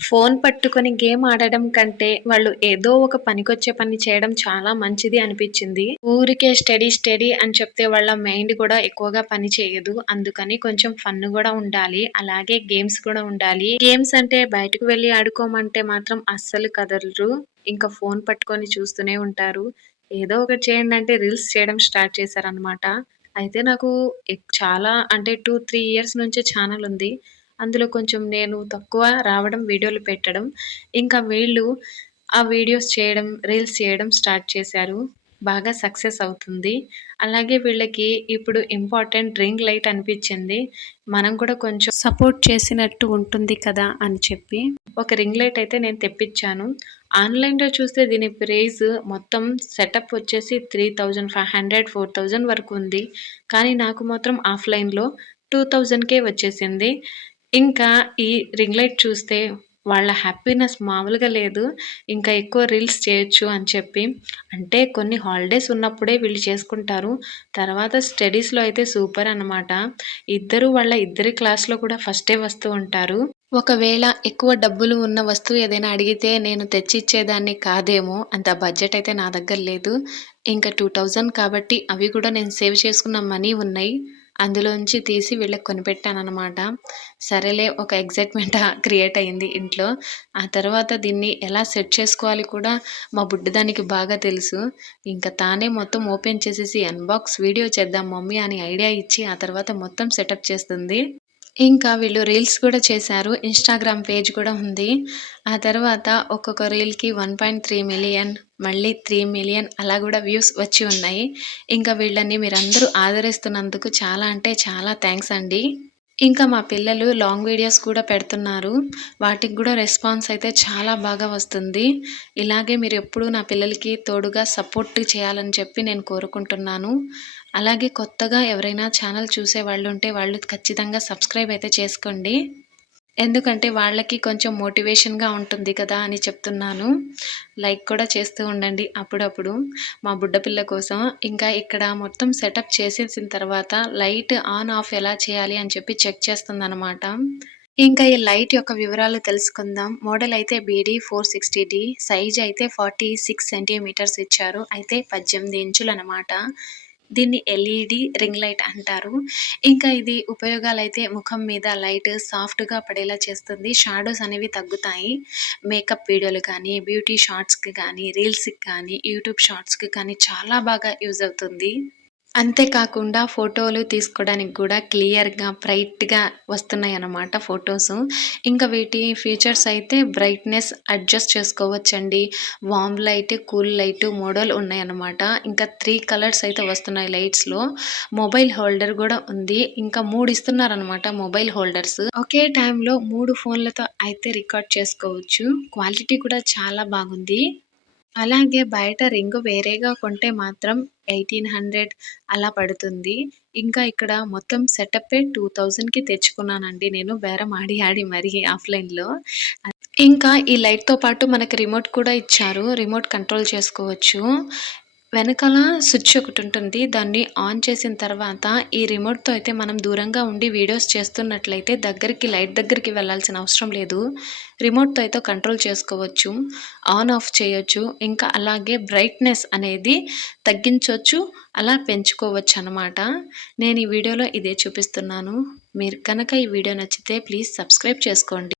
Phone పట్టుకొని game ఆడడం కంటే వాళ్ళు ఏదో ఒక పనికొచ్చే పని చేయడం చాలా మంచిది అనిపించింది. ఊరికే స్టడీ స్టడీ అని చెప్తే వాళ్ళ మైండ్ కూడా ఎక్కువగా పని చేయదు. అందుకని కొంచెం ఫన్ కూడా ఉండాలి. అలాగే గేమ్స్ కూడా ఉండాలి. గేమ్స్ అంటే బయటకు వెళ్లి ఆడుకోమంటే మాత్రం అస్సలు కదలరు. ఇంకా ఫోన్ పట్టుకొని చూస్తూనే ఉంటారు. ఏదో ఒకటి చేయండి అంటే రీల్స్ చేయడం స్టార్ట్ చేశారనమాట. అయితే నాకు చాలా అంటే 2, 3 ఇయర్స్ నుంచే ఛానల్ ఉంది. అందులో కొంచెం నేను తక్కువ రావడం, వీడియోలు పెట్టడం. ఇంకా వీళ్ళు ఆ వీడియోస్ చేయడం, రీల్స్ చేయడం స్టార్ట్ చేశారు. బాగా సక్సెస్ అవుతుంది. అలాగే వీళ్ళకి ఇప్పుడు ఇంపార్టెంట్ రింగ్ లైట్ అనిపించింది. మనం కూడా కొంచెం సపోర్ట్ చేసినట్టు ఉంటుంది కదా అని చెప్పి ఒక రింగ్ లైట్ అయితే నేను తెప్పించాను. ఆన్‌లైన్‌లో చూస్తే దీని ప్రైస్ మొత్తం సెటప్ వచ్చేసి 3500, 4000 వరకు ఉంది. కానీ నాకు మాత్రం ఆఫ్‌లైన్‌లో 2000కే వచ్చేసింది. ఇంకా ఈ రింగ్ లైట్ చూస్తే వాళ్ళ హ్యాపీనెస్ మామూలుగా లేదు. ఇంకా ఎక్కువ రీల్స్ చేయొచ్చు అని చెప్పి. అంటే కొన్ని హాలిడేస్ ఉన్నప్పుడే వీళ్ళు చేసుకుంటారు. తర్వాత స్టడీస్‌లో అయితే సూపర్ అనమాట. వాళ్ళ ఇద్దరి క్లాస్‌లో కూడా ఫస్టే వస్తూ ఉంటారు. ఒకవేళ ఎక్కువ డబ్బులు ఉన్న వస్తువు ఏదైనా అడిగితే నేను తెచ్చిచ్చేదాన్ని కాదేమో! అంత బడ్జెట్ అయితే నా దగ్గర లేదు. ఇంకా 2000 కాబట్టి అవి కూడా నేను సేవ్ చేసుకున్న మనీ ఉన్నాయి. అందులోంచి తీసి వీళ్ళకి కొనిపెట్టాననమాట. సరేలే ఒక ఎక్సైట్‌మెంట్ క్రియేట్ అయింది ఇంట్లో. ఆ తర్వాత దీన్ని ఎలా సెట్ చేసుకోవాలి కూడా మా బుడ్డదానికి బాగా తెలుసు. ఇంక తానే మొత్తం ఓపెన్ చేసేసి అన్బాక్స్ వీడియో చేద్దాం మమ్మీ అని ఐడియా ఇచ్చి ఆ తర్వాత మొత్తం సెటప్ చేస్తుంది. ఇంకా వీళ్ళు రీల్స్ కూడా చేశారు. ఇన్‌స్టాగ్రామ్ పేజ్ కూడా ఉంది. ఆ తర్వాత ఒక్కొక్క రీల్‌కి 1.3 మిలియన్ మళ్ళీ 3 మిలియన్ అలా గూడా వ్యూస్ వచ్చి ఉన్నాయి. ఇంకా వీళ్ళని మీరందరూ ఆదరిస్తున్నందుకు చాలా అంటే చాలా థాంక్స్ అండి. ఇంకా మా పిల్లలు లాంగ్ వీడియోస్ కూడా పెడుతున్నారు. వాటికి గూడా రెస్పాన్స్ అయితే చాలా బాగా వస్తుంది. ఇలాగే మీరెప్పుడూ నా పిల్లలకి తోడుగా సపోర్ట్ చేయాలని చెప్పి నేను కోరుకుంటున్నాను. అలాగే కొత్తగా ఎవరైనా ఛానల్ చూసేవాళ్ళుంటే వాళ్ళు ఖచ్చితంగా సబ్స్క్రైబ్ అయితే చేసుకోండి. ఎందుకంటే వాళ్ళకి కొంచెం మోటివేషన్‌గా ఉంటుంది కదా అని చెప్తున్నాను. లైక్ కూడా చేస్తూ ఉండండి అప్పుడప్పుడు మా బుడ్డ పిల్ల కోసం. ఇంకా ఇక్కడ మొత్తం సెటప్ చేసేసిన తర్వాత లైట్ ఆన్, ఆఫ్ ఎలా చేయాలి అని చెప్పి చెక్ చేస్తుందనమాట. ఇంకా ఈ లైట్ యొక్క వివరాలు తెలుసుకుందాం. మోడల్ అయితే BD460D, సైజ్ అయితే 46 సెంటీమీటర్స్ ఇచ్చారు. అయితే 18 ఇంచులనమాట. దీన్ని ఎల్ఈడి రింగ్ లైట్ అంటారు. ఇంకా ఇది ఉపయోగాలైతే ముఖం మీద లైట్ సాఫ్ట్‌గా పడేలా చేస్తుంది. షాడోస్ అనేవి తగ్గుతాయి. మేకప్ వీడియోలు కానీ, బ్యూటీ షార్ట్స్‌కి కానీ, రీల్స్‌కి కానీ, యూట్యూబ్ షార్ట్స్‌కి కానీ చాలా బాగా యూజ్ అవుతుంది. అంతే కాకుండా ఫోటోలు తీసుకోవడానికి కూడా క్లియర్‌గా, బ్రైట్‌గా వస్తున్నాయన్నమాట ఫోటోసు. ఇంకా వీటి ఫీచర్స్ అయితే బ్రైట్‌నెస్ అడ్జస్ట్ చేసుకోవచ్చండి. Warm light, cool light model ఉన్నాయన్నమాట. ఇంకా 3 కలర్స్ అయితే వస్తున్నాయి లైట్స్‌లో. మొబైల్ హోల్డర్ గూడా ఉంది. ఇంకా 3 ఇస్తున్నారనమాట మొబైల్ హోల్డర్స్. ఒకే టైంలో 3 ఫోన్‌లతో అయితే రికార్డ్ చేసుకోవచ్చు. క్వాలిటీ కూడా చాలా బాగుంది. అలాగే బయట రింగ్ వేరేగా కొంటే మాత్రం 1800 అలా పడుతుంది. ఇంకా ఇక్కడ మొత్తం సెటప్పే 2000కి తెచ్చుకున్నానండి నేను బేరం ఆడి ఆడి మరీ ఆఫ్‌లైన్‌లో. ఇంకా ఈ లైట్‌తో పాటు మనకి రిమోట్ కూడా ఇచ్చారు. రిమోట్ కంట్రోల్ చేసుకోవచ్చు. వెనకాల స్విచ్ ఒకటుంటుంది. దాన్ని ఆన్ చేసిన తర్వాత ఈ రిమోట్‌తో అయితే మనం దూరంగా ఉండి వీడియోస్ చేస్తున్నట్లయితే లైట్ దగ్గరికి వెళ్ళాల్సిన అవసరం లేదు. రిమోట్‌తో అయితే కంట్రోల్ చేసుకోవచ్చు. ఆన్, ఆఫ్ చేయొచ్చు. ఇంకా అలాగే బ్రైట్‌నెస్ అనేది తగ్గించొచ్చు. అలా పెంచుకోవచ్చనమాట. నేను ఈ వీడియోలో ఇదే చూపిస్తున్నాను. మీరు కనుక ఈ వీడియో నచ్చితే ప్లీజ్ సబ్స్క్రైబ్ చేసుకోండి.